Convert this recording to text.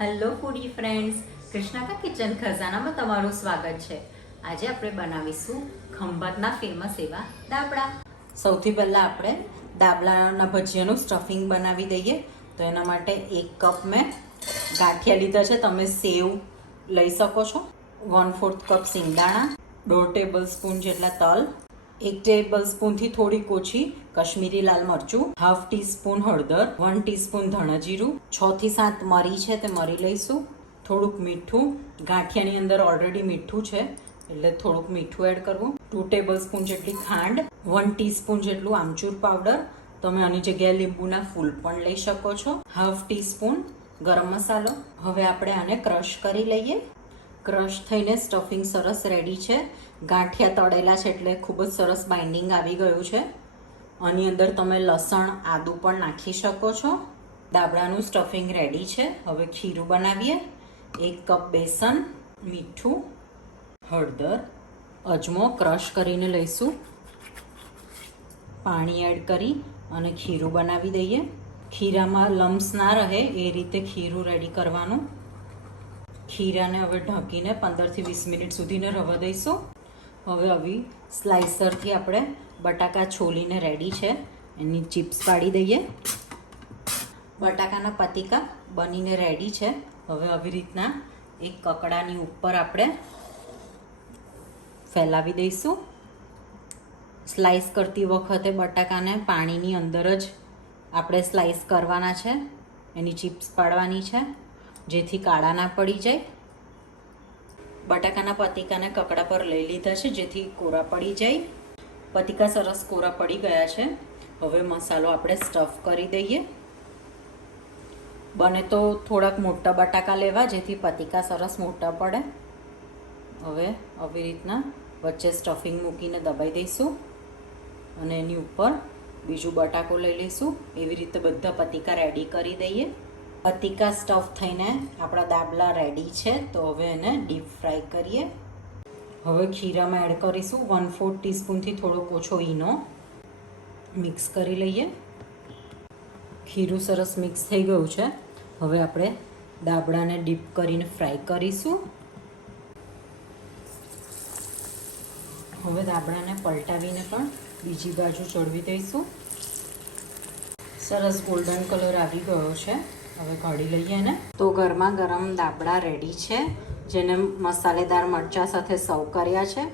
Hello ફૂડી friends, કૃષ્ણાકા kitchen ખજાનામાં તમારું સ્વાગત છે. આજે આપણે બનાવીશું ખંભાતના ફેમસ એવા દાબડા. સૌથી પહેલાં આપણે દાબલાના ભજીયાનું સ્ટફિંગ બનાવી દઈએ. તો એના માટે 1 કપ મેં ગાંઠિયા લીધા છે. તમે સેવ લઈ શકો છો. 1/4 કપ સિંગદાણા, 1.5 ટેબલ સ્પૂન જેટલા તલ, 1 ટેબલ સ્પૂનથી થોડીક ઓછી કશ્મીરી લાલ મરચું, 1/2 ટીસ્પૂન હળદર, 1 ટીસ્પૂન ધાણા જીરું, 6 થી 7 મરી છે તે મરી લઈશું, થોડુંક મીઠું. ગાંઠિયાની અંદર ઓલરેડી મીઠું છે એટલે થોડુંક મીઠું એડ કરવું, 2 ટેબલ સ્પૂન જેટલી ખાંડ, 1 ટીસ્પૂન જેટલું આમચૂર પાવડર. તમે આની જગ્યાએ લીંબુના ફૂલ પણ લઈ શકો છો. 1/2 ટીસ્પૂન ગરમ મસાલો. હવે આપણે આને ક્રશ કરી લઈએ. ક્રશ થઈને સ્ટફિંગ સરસ રેડી છે. ગાંઠિયા તળેલા છે એટલે ખૂબ જ સરસ બાઇન્ડિંગ આવી ગયું છે. આની અંદર તમે લસણ આદું પણ નાખી શકો છો. દાબડાનું સ્ટફિંગ રેડી છે. હવે ખીરું બનાવીએ. 1 કપ બેસન, મીઠું, હળદર, અજમો ક્રશ કરીને લઈશું. પાણી એડ કરી અને ખીરું બનાવી દઈએ. ખીરામાં લમ્સ ના રહે એ રીતે ખીરું રેડી કરવાનું. ખીરાને હવે ઢાંકીને 15 થી 20 મિનિટ સુધીને રવા દઈશું. હવે આવી સ્લાઇસરથી આપણે બટાકા છોલીને રેડી છે. એની ચિપ્સ પાડી દઈએ. બટાકાના પતીકા બનીને રેડી છે. હવે આવી રીતના એક કકડાની ઉપર આપણે ફેલાવી દઈશું. સ્લાઇસ કરતી વખતે બટાકાને પાણીની અંદર જ આપણે સ્લાઇસ કરવાના છે. એની ચિપ્સ પાડવાની છે જેથી કાળા ના પડી જાય. બટાકાના પતીકાને કકડા પર લઈ લીધા છે જેથી કોરા પડી જાય. પતીકા સરસ કોરા પડી ગયા છે. હવે મસાલો આપણે સ્ટફ કરી દઈએ. બને તો થોડાક મોટા બટાકા લેવા જેથી પતીકા સરસ મોટા પડે. હવે આવી રીતના વચ્ચે સ્ટફિંગ મૂકીને દબાઈ દઈશું અને એની ઉપર બીજું બટાકો લઈ લઈશું. એવી રીતે બધા પતીકા રેડી કરી દઈએ. પતીકા સ્ટફ થઈને આપણા દાબલા રેડી છે. તો હવે એને ડીપ ફ્રાય કરીએ. હવે ખીરામાં એડ કરીશું 1/4 ટીસ્પૂનથી થોડોક ઓછો ઈનો. મિક્સ કરી લઈએ. ખીરું સરસ મિક્સ થઈ ગયું છે. હવે આપણે દાબડાને ડીપ કરીને ફ્રાય કરીશું. હવે દાબડાને પલટાવીને પણ બીજી બાજુ ચડવી દઈશું. સરસ ગોલ્ડન કલર આવી ગયો છે. હવે કાઢી લઈએ એને. તો ગરમા ગરમ દાબડા રેડી છે જેને મસાલેદાર મરચાં સાથે સર્વ કર્યા છે.